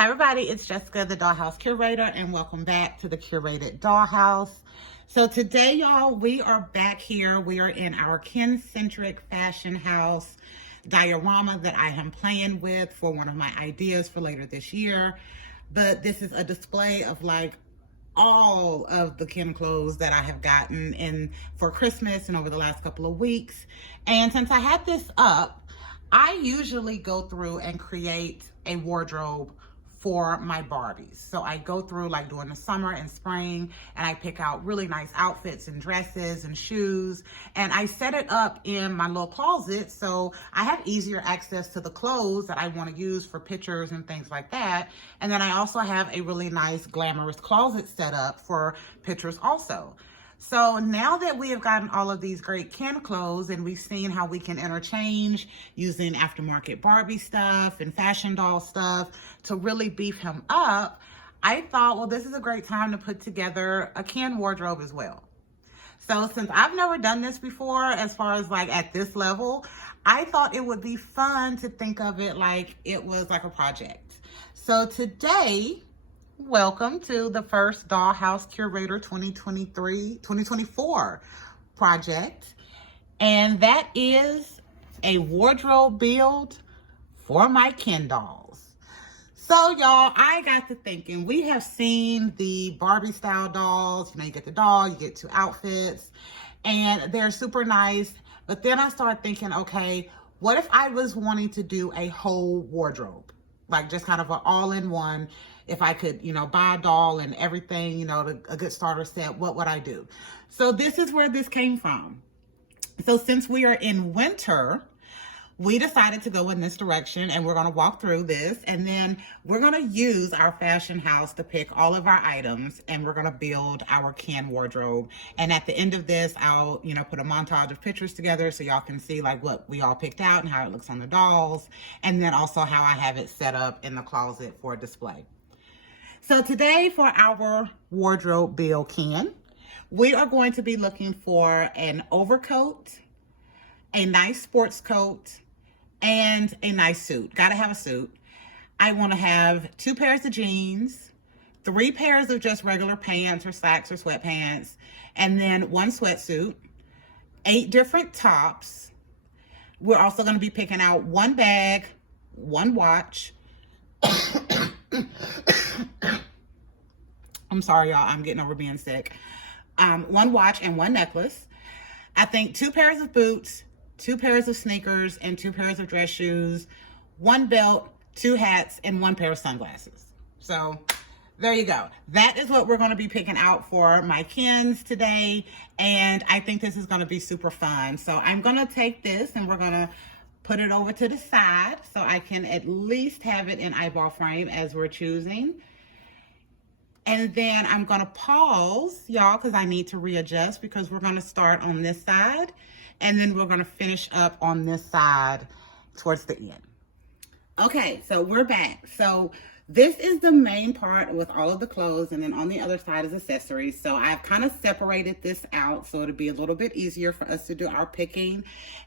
Hi everybody, it's Jessica, the Dollhouse curator, and welcome back to the curated Dollhouse. So today, y'all, we are back here. We are in our Ken-centric fashion house diorama that I am playing with for one of my ideas for later this year. But this is a display of like all of the Ken clothes that I have gotten in for Christmas and over the last couple of weeks. And since I had this up, I usually go through and create a wardrobe for my Barbies. So I go through like during the summer and spring and I pick out really nice outfits and dresses and shoes, and I set it up in my little closet so I have easier access to the clothes that I want to use for pictures and things like that. And then I also have a really nice glamorous closet set up for pictures also. So now that we have gotten all of these great Ken clothes and we've seen how we can interchange using aftermarket Barbie stuff and fashion doll stuff to really beef him up, I thought, well, this is a great time to put together a Ken wardrobe as well. So since I've never done this before, as far as like at this level, I thought it would be fun to think of it like it was like a project. So today, welcome to the first Dollhouse Curator 2024 project. And that is a wardrobe build for my Ken dolls. So y'all, I got to thinking, we have seen the Barbie style dolls. You know, you get the doll, you get two outfits, and they're super nice. But then I started thinking, okay, what if I was wanting to do a whole wardrobe? Like just kind of an all-in-one. If I could, you know, buy a doll and everything, you know, a good starter set, what would I do? So this is where this came from. So since we are in winter, we decided to go in this direction, and we're going to walk through this, and then we're going to use our fashion house to pick all of our items, and we're going to build our Ken wardrobe. And at the end of this, I'll, you know, put a montage of pictures together so y'all can see like what we all picked out and how it looks on the dolls, and then also how I have it set up in the closet for display. So today for our wardrobe build Ken, we are going to be looking for an overcoat, a nice sports coat, and a nice suit. Gotta have a suit. I want to have 2 pairs of jeans, 3 pairs of just regular pants or slacks or sweatpants, and then 1 sweatsuit, 8 different tops. We're also going to be picking out 1 bag, 1 watch. I'm sorry, y'all. I'm getting over being sick. 1 watch and 1 necklace. I think 2 pairs of boots, 2 pairs of sneakers, and 2 pairs of dress shoes, 1 belt, 2 hats, and 1 pair of sunglasses. So there you go. That is what we're going to be picking out for my Kens today. And I think this is going to be super fun. So I'm going to take this and we're going to put it over to the side so I can at least have it in eyeball frame as we're choosing. And then I'm going to pause, y'all, because I need to readjust, because we're going to start on this side and then we're going to finish up on this side towards the end. Okay, so we're back. So this is the main part with all of the clothes, and then on the other side is accessories. So I've kind of separated this out so it'll be a little bit easier for us to do our picking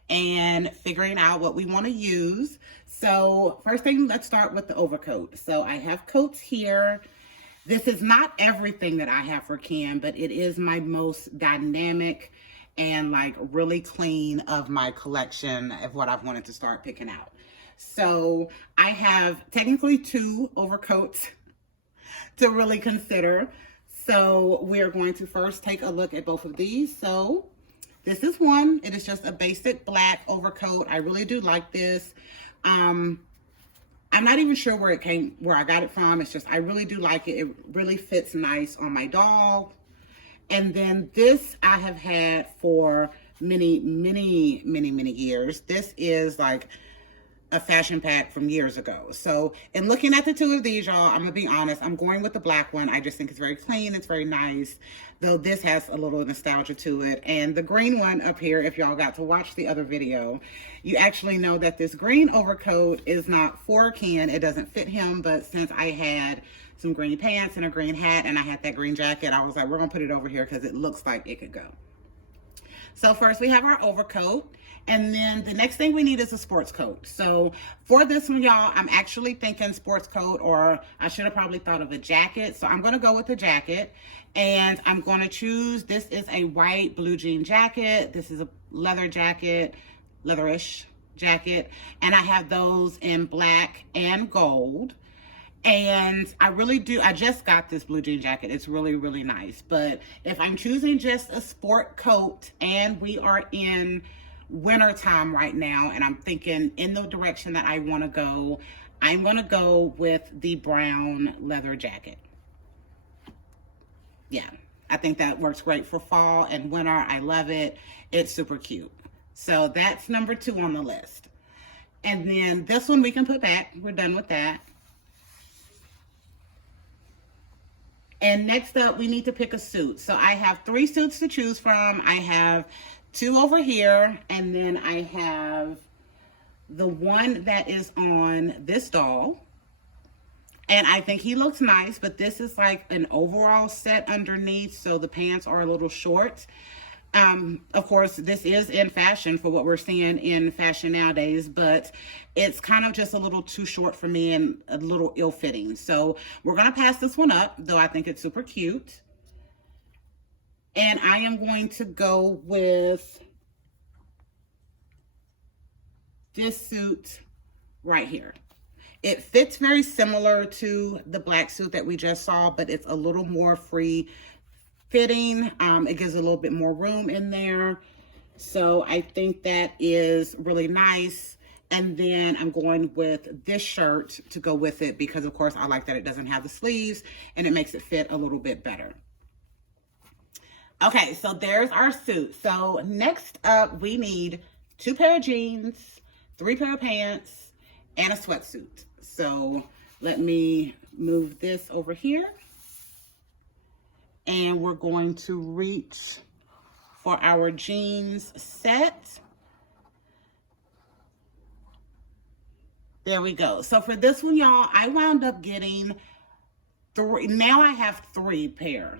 and figuring out what we want to use. So first thing, let's start with the overcoat. So I have coats here. This is not everything that I have for Ken, but it is my most dynamic and like really clean of my collection of what I've wanted to start picking out. So I have technically 2 overcoats to really consider. So we're going to first take a look at both of these. So this is one. It is just a basic black overcoat. I really do like this. I'm not even sure where I got it from. It's just, I really do like it. It really fits nice on my doll. And then this I have had for many years. This is like a fashion pack from years ago. So in looking at the 2 of these, y'all, I'm gonna be honest, I'm going with the black one. I just think it's very clean, it's very nice, though this has a little nostalgia to it. And the green one up here, if y'all got to watch the other video, you actually know that this green overcoat is not for Ken. It doesn't fit him, but since I had some green pants and a green hat and I had that green jacket, I was like, we're gonna put it over here because it looks like it could go. So first we have our overcoat. And then the next thing we need is a sports coat. So for this one, y'all, I'm actually thinking sports coat, or I should have probably thought of a jacket. So I'm going to go with a jacket. And I'm going to choose, this is a white blue jean jacket. This is a leather jacket, leatherish jacket. And I have those in black and gold. And I just got this blue jean jacket. It's really, really nice. But if I'm choosing just a sport coat, and we are in winter time right now, and I'm thinking in the direction that I want to go, I'm going to go with the brown leather jacket. Yeah, I think that works great for fall and winter. I love it. It's super cute. So that's number 2 on the list. And then this one we can put back. We're done with that. And next up, we need to pick a suit. So I have 3 suits to choose from. I have 2 over here, and then I have the one that is on this doll. And I think he looks nice, but this is like an overall set underneath, so the pants are a little short. Of course, this is in fashion for what we're seeing in fashion nowadays, but it's kind of just a little too short for me and a little ill-fitting. So we're going to pass this one up, though I think it's super cute. And I am going to go with this suit right here. It fits very similar to the black suit that we just saw, but it's a little more free fitting. It gives a little bit more room in there. So I think that is really nice. And then I'm going with this shirt to go with it because, of course, I like that it doesn't have the sleeves and it makes it fit a little bit better. Okay, so there's our suit. So next up, we need 2 pair of jeans, 3 pair of pants, and a sweatsuit. So let me move this over here. And we're going to reach for our jeans set. There we go. So for this one, y'all, I wound up getting 3. Now I have 3 pair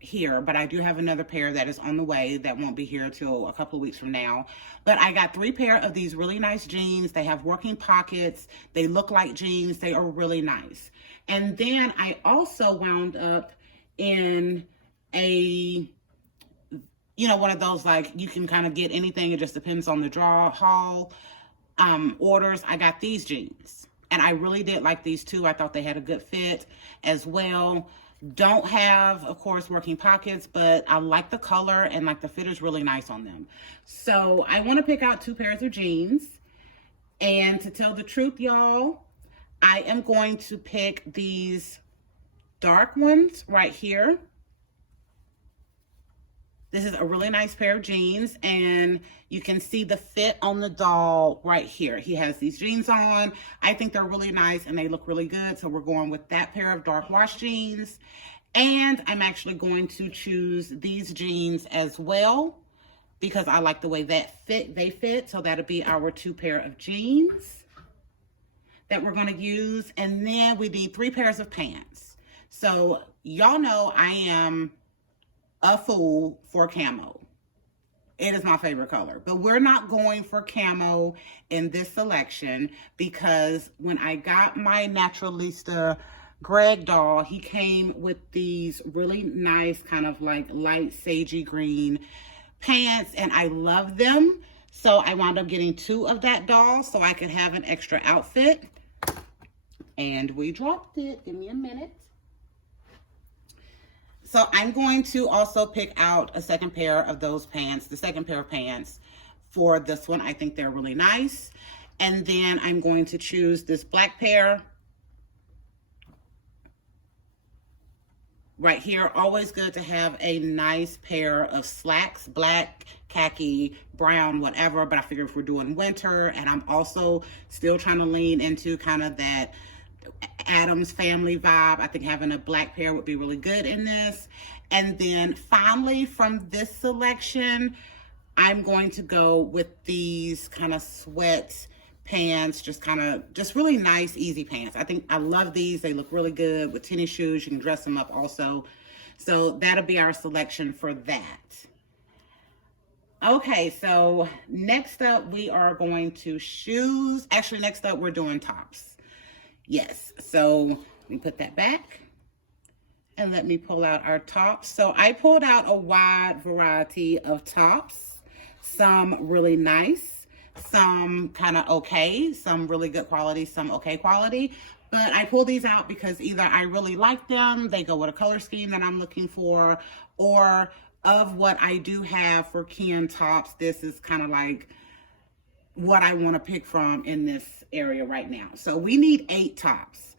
here, but I do have another pair that is on the way that won't be here till a couple of weeks from now. But I got 3 pair of these really nice jeans. They have working pockets. They look like jeans. They are really nice. And then I also wound up in a, one of those, like, you can kind of get anything. It just depends on the haul orders. I got these jeans, and I really did like these too. I thought they had a good fit as well. Don't have, of course, working pockets, but I like the color and like the fit is really nice on them. So I want to pick out 2 pairs of jeans. And to tell the truth, y'all, I am going to pick these dark ones right here. This is a really nice pair of jeans, and you can see the fit on the doll right here. He has these jeans on. I think they're really nice and they look really good. So we're going with that pair of dark wash jeans. And I'm actually going to choose these jeans as well because I like the way they fit. So that'll be our 2 pair of jeans that we're going to use. And then we need 3 pairs of pants. So y'all know I am a fool for camo. It is my favorite color, but we're not going for camo in this selection because when I got my Naturalista Greg doll, he came with these really nice kind of like light sagey green pants, and I love them. So I wound up getting 2 of that doll so I could have an extra outfit. And we dropped it. Give me a minute. So I'm going to also pick out a second pair of those pants, the second pair of pants for this one. I think they're really nice. And then I'm going to choose this black pair right here. Always good to have a nice pair of slacks, black, khaki, brown, whatever. But I figure if we're doing winter, and I'm also still trying to lean into kind of that Addams Family vibe, I think having a black pair would be really good in this. And then finally from this selection, I'm going to go with these kind of sweat pants, just really nice, easy pants. I think I love these. They look really good with tennis shoes. You can dress them up also. So that'll be our selection for that. Okay, so next up we are going to shoes. Actually, next up we're doing tops. Yes, so let me put that back and let me pull out our tops. So I pulled out a wide variety of tops, some really nice, some kind of okay, some really good quality, some okay quality. But I pulled these out because either I really like them, they go with a color scheme that I'm looking for, or of what I do have for Ken tops, this is kind of like what I want to pick from in this area right now. So we need 8 tops.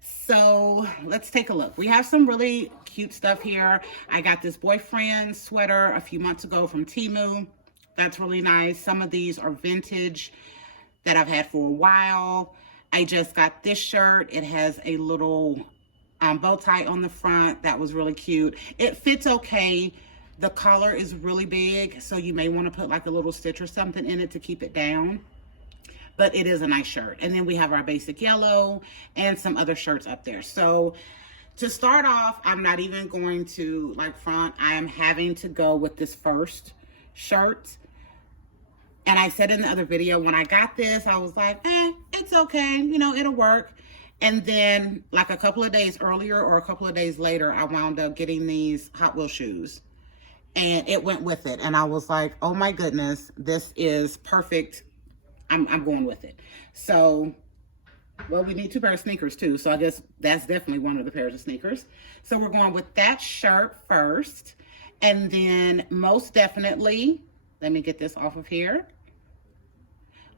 So let's take a look. We have some really cute stuff here. I got this boyfriend sweater a few months ago from Temu. That's really nice. Some of these are vintage that I've had for a while. I just got this shirt. It has a little bow tie on the front. That was really cute. It fits okay. The collar is really big, so you may want to put like a little stitch or something in it to keep it down. But it is a nice shirt. And then we have our basic yellow and some other shirts up there. So to start off, I'm not even going to like front. I am having to go with this first shirt. And I said in the other video, when I got this, I was like, it's okay. You know, it'll work. And then like a couple of days earlier or a couple of days later, I wound up getting these Hot Wheels shoes. And it went with it. And I was like, oh my goodness, this is perfect. I'm going with it. So, well, we need 2 pairs of sneakers too. So I guess that's definitely one of the pairs of sneakers. So we're going with that shirt first. And then most definitely, let me get this off of here.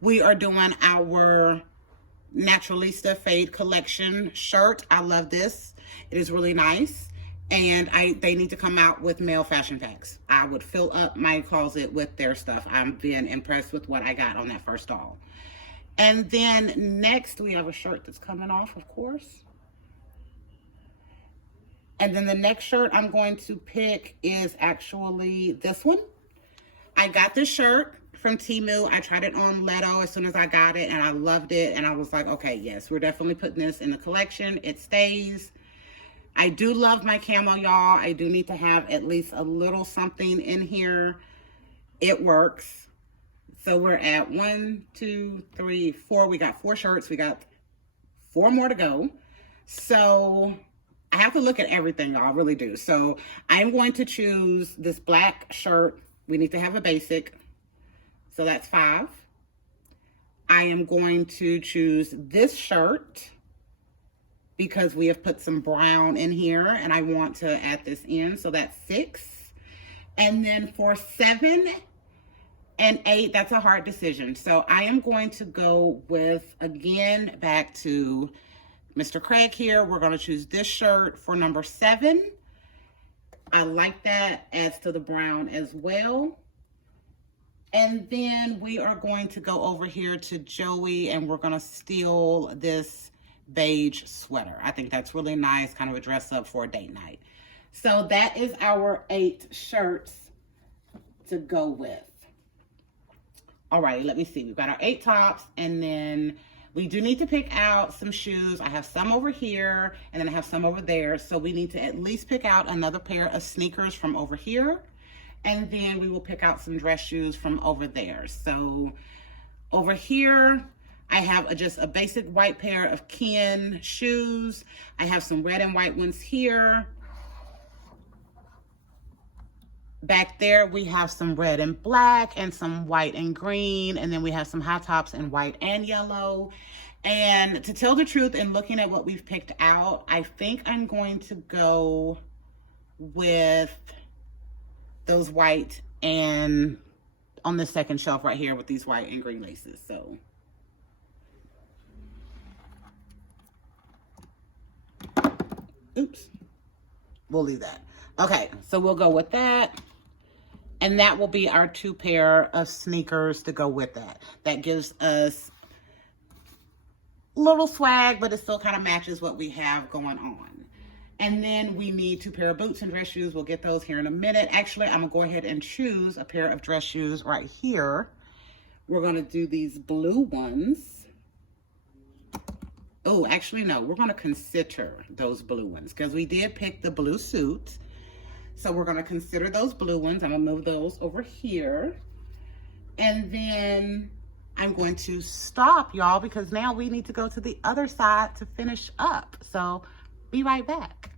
We are doing our Naturalista Fade Collection shirt. I love this. It is really nice. And they need to come out with male fashion packs. I would fill up my closet with their stuff. I'm being impressed with what I got on that first doll. And then next we have a shirt that's coming off, of course. And then the next shirt I'm going to pick is actually this one. I got this shirt from Temu. I tried it on Leto as soon as I got it and I loved it. And I was like, okay, yes, we're definitely putting this in the collection. It stays. I do love my camo, y'all. I do need to have at least a little something in here. It works. So we're at 1, 2, 3, 4. We got 4 shirts. We got 4 more to go. So I have to look at everything, y'all. I really do. So I'm going to choose this black shirt. We need to have a basic. So that's 5. I am going to choose this shirt, because we have put some brown in here and I want to add this in. So that's 6. And then for 7 and 8, that's a hard decision. So I am going to go with, again, back to Mr. Craig here. We're going to choose this shirt for number 7. I like that. Adds to the brown as well. And then we are going to go over here to Joey and we're going to steal this beige sweater. I think that's really nice, kind of a dress up for a date night. So that is our 8 shirts to go with. Alrighty, let me see. We've got our 8 tops, and then we do need to pick out some shoes. I have some over here, and then I have some over there. So we need to at least pick out another pair of sneakers from over here, and then we will pick out some dress shoes from over there. So over here, I have just a basic white pair of Ken shoes. I have some red and white ones here. Back there, we have some red and black and some white and green. And then we have some high tops in white and yellow. And to tell the truth, in looking at what we've picked out, I think I'm going to go with those white and on the second shelf right here with these white and green laces. So oops, we'll leave that. Okay, so we'll go with that. And that will be our 2 pair of sneakers to go with that. That gives us a little swag, but it still kind of matches what we have going on. And then we need 2 pair of boots and dress shoes. We'll get those here in a minute. Actually, I'm gonna go ahead and choose a pair of dress shoes right here. We're gonna do these blue ones. Oh, actually, no, we're going to consider those blue ones because we did pick the blue suit. So we're going to consider those blue ones. I'm going to move those over here. And then I'm going to stop, y'all, because now we need to go to the other side to finish up. So be right back.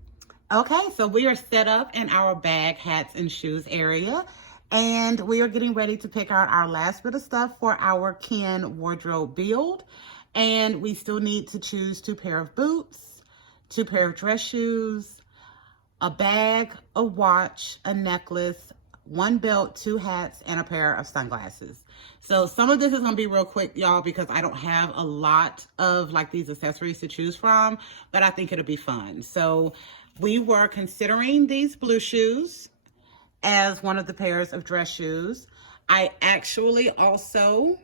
Okay, so we are set up in our bag, hats, and shoes area. And we are getting ready to pick out our last bit of stuff for our Ken wardrobe build. And we still need to choose 2 pair of boots, 2 pair of dress shoes, a bag, a watch, a necklace, 1 belt, 2 hats, and a pair of sunglasses. So some of this is gonna be real quick, y'all, because I don't have a lot of like these accessories to choose from, but I think it'll be fun. So we were considering these blue shoes as one of the pairs of dress shoes. I actually also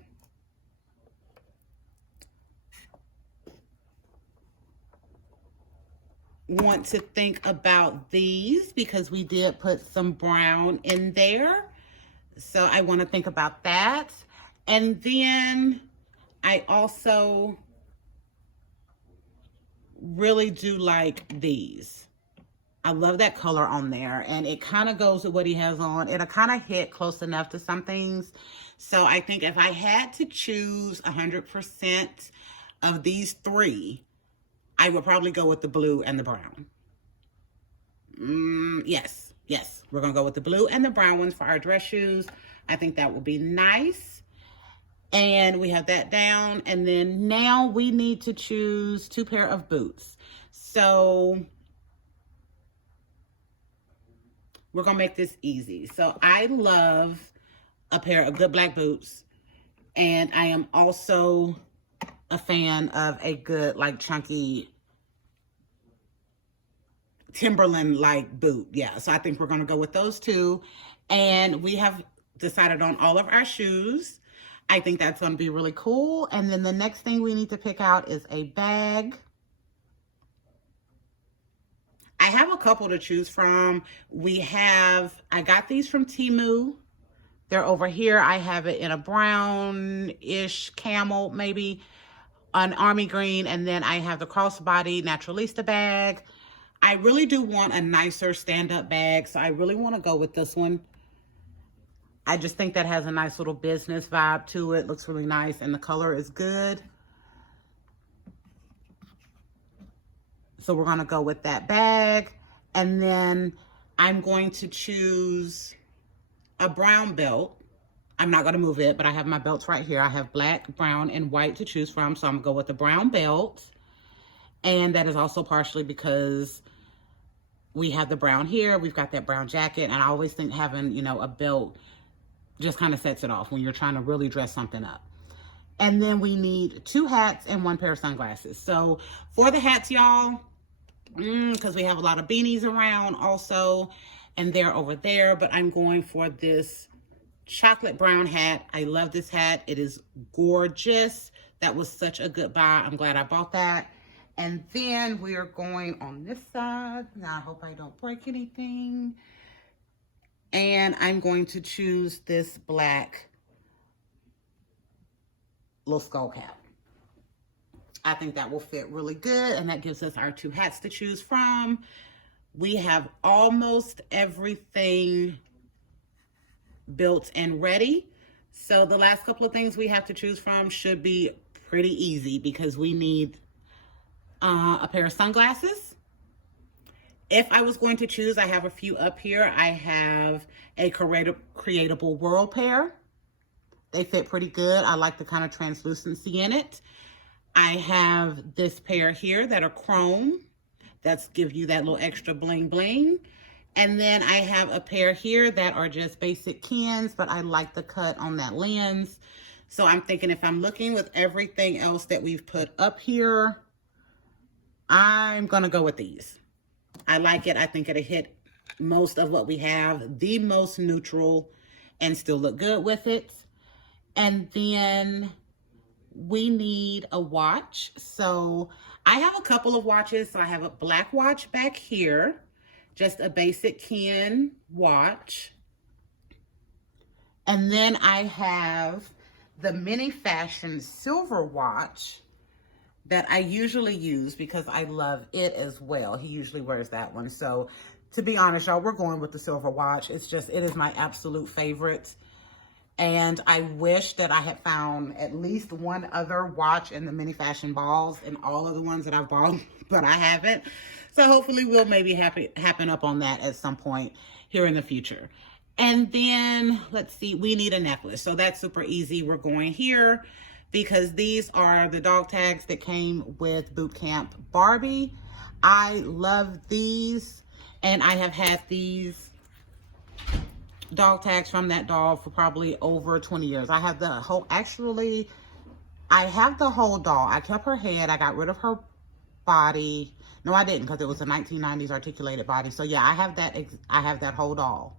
want to think about these because we did put some brown in there. So I want to think about that. And then I also really do like these. I love that color on there, and it kind of goes with what he has on. It'll kind of hit close enough to some things. So I think if I had to choose 100% of these 3, I would probably go with the blue and the brown. Yes, we're gonna go with the blue and the brown ones for our dress shoes. I think that will be nice. And we have that down. And then now we need to choose 2 pair of boots. So we're gonna make this easy. So I love a pair of good black boots. And I am also a fan of a good, like, chunky Timberland like boot. Yeah, so I think we're gonna go with those 2. And we have decided on all of our shoes. I think that's gonna be really cool. And then the next thing we need to pick out is a bag. I have a couple to choose from. I got these from Temu. They're over here. I have it in a brownish camel, maybe an army green. And then I have the crossbody Naturalista bag. I really do want a nicer stand-up bag, so I really want to go with this one. I just think that has a nice little business vibe to it. Looks really nice, and the color is good. So we're going to go with that bag. And then I'm going to choose a brown belt. I'm not going to move it, but I have my belts right here. I have black, brown, and white to choose from. So I'm going to go with the brown belt. And that is also partially because we have the brown here. We've got that brown jacket. And I always think having, you know, a belt just kind of sets it off when you're trying to really dress something up. And then we need 2 hats and 1 pair of sunglasses. So for the hats, y'all, because we have a lot of beanies around also, and they're over there, but I'm going for this chocolate brown hat. I love this hat. It is gorgeous. That was such a good buy. I'm glad I bought that. And then we are going on this side. Now, I hope I don't break anything. And I'm going to choose this black little skull cap. I think that will fit really good, and that gives us our 2 hats to choose from. We have almost everything built and ready. So the last couple of things we have to choose from should be pretty easy because we need a pair of sunglasses. If I was going to choose, I have a few up here. I have a Creatable World pair. They fit pretty good. I like the kind of translucency in it. I have this pair here that are chrome. That's give you that little extra bling bling. And then I have a pair here that are just basic Kens, but I like the cut on that lens. So I'm thinking if I'm looking with everything else that we've put up here, I'm gonna go with these. I like it. I think it'll hit most of what we have, the most neutral, and still look good with it. And then we need a watch. So I have a couple of watches. So I have a black watch back here, just a basic Ken watch. And then I have the Mini Fashion silver watch that I usually use because I love it as well. He usually wears that one. So to be honest, y'all, we're going with the silver watch. It is my absolute favorite. And I wish that I had found at least one other watch in the mini fashion balls and all of the ones that I've bought, but I haven't. So hopefully we'll maybe happen up on that at some point here in the future. And then let's see, we need a necklace. So that's super easy. We're going here because these are the dog tags that came with Boot Camp Barbie. I love these, and I have had these dog tags from that doll for probably over 20 years. I have the whole, actually, I have the whole doll. I kept her head. I got rid of her body. No, I didn't, because it was a 1990s articulated body. So yeah, I have that whole doll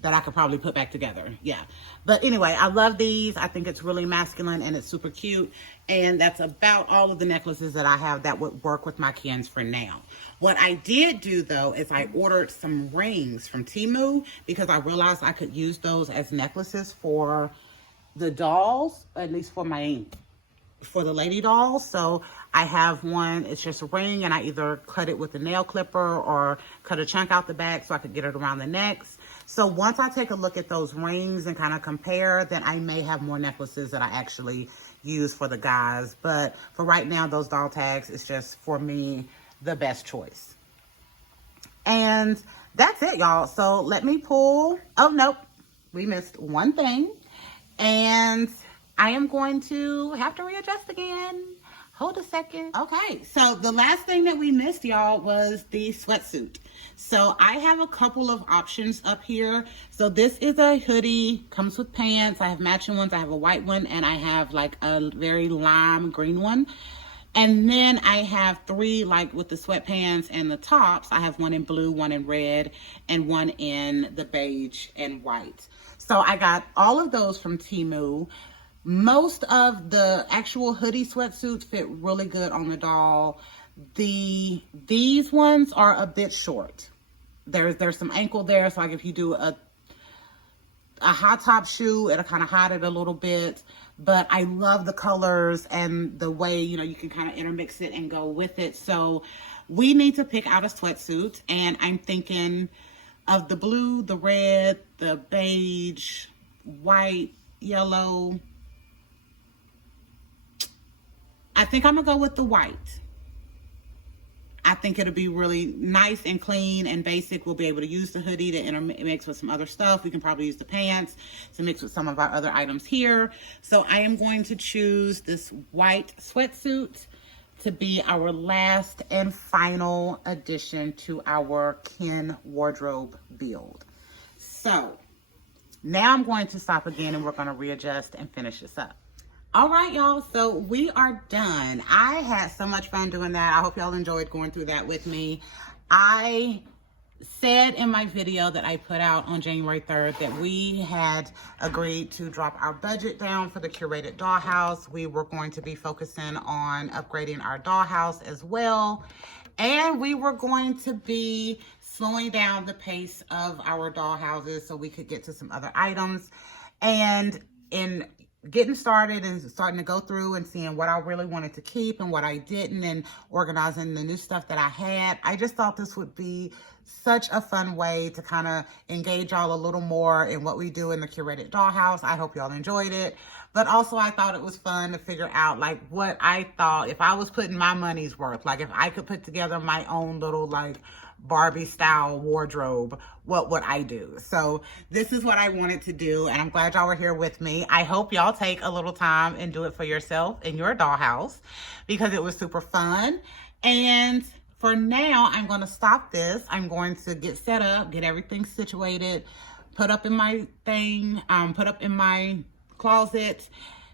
that I could probably put back together. Yeah. But anyway, I love these. I think it's really masculine and it's super cute. And that's about all of the necklaces that I have that would work with my Kens for now. What I did do though, is I ordered some rings from Temu because I realized I could use those as necklaces for the dolls, at least for the lady dolls. So I have one, it's just a ring, and I either cut it with a nail clipper or cut a chunk out the back so I could get it around the necks. So once I take a look at those rings and kind of compare, then I may have more necklaces that I actually use for the guys. But for right now, those doll tags is just, for me, the best choice. And that's it, y'all. So let me pull, oh nope, we missed one thing. And I am going to have to readjust again. Hold a second. Okay, so the last thing that we missed, y'all, was the sweatsuit. So I have a couple of options up here. So this is a hoodie, comes with pants. I have matching ones. I have a white one, and I have like a very lime green one. And then I have three, like with the sweatpants and the tops. I have one in blue, one in red, and one in the beige and white. So I got all of those from Temu. Most of the actual hoodie sweatsuits fit really good on the doll. These ones are a bit short. There's some ankle there, so like if you do a high top shoe, it'll kind of hide it a little bit. But I love the colors and the way, you know, you can kind of intermix it and go with it. So we need to pick out a sweatsuit, and I'm thinking of the blue, the red, the beige, white, yellow. I think I'm gonna go with the white. I think it'll be really nice and clean and basic. We'll be able to use the hoodie to intermix with some other stuff. We can probably use the pants to mix with some of our other items here. So I am going to choose this white sweatsuit to be our last and final addition to our Ken wardrobe build. So now I'm going to stop again, and we're gonna readjust and finish this up. All right, y'all, so we are done. I had so much fun doing that. I hope y'all enjoyed going through that with me. I said in my video that I put out on January 3rd that we had agreed to drop our budget down for the curated dollhouse. We were going to be focusing on upgrading our dollhouse as well. And we were going to be slowing down the pace of our dollhouses so we could get to some other items. And in getting started and starting to go through and seeing what I really wanted to keep and what I didn't, and organizing the new stuff that I had, I just thought this would be such a fun way to kind of engage y'all a little more in what we do in the curated dollhouse. I hope y'all enjoyed it. But also I thought it was fun to figure out like what I thought, if I was putting my money's worth, like if I could put together my own little like Barbie style wardrobe, what would I do? So this is what I wanted to do, and I'm glad y'all were here with me. I hope y'all take a little time and do it for yourself in your dollhouse because it was super fun. And for now, I'm going to stop this. I'm going to get set up, get everything situated, put up in my thing, put up in my closet,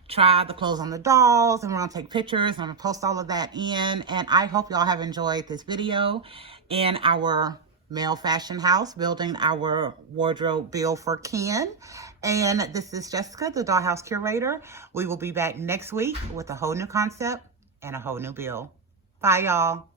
try the clothes on the dolls, and we're going to take pictures. I'm going to post all of that in, and I hope y'all have enjoyed this video in our male fashion house, building our wardrobe build for Ken. And this is Jessica, the Dollhouse Curator. We will be back next week with a whole new concept and a whole new build. Bye, y'all.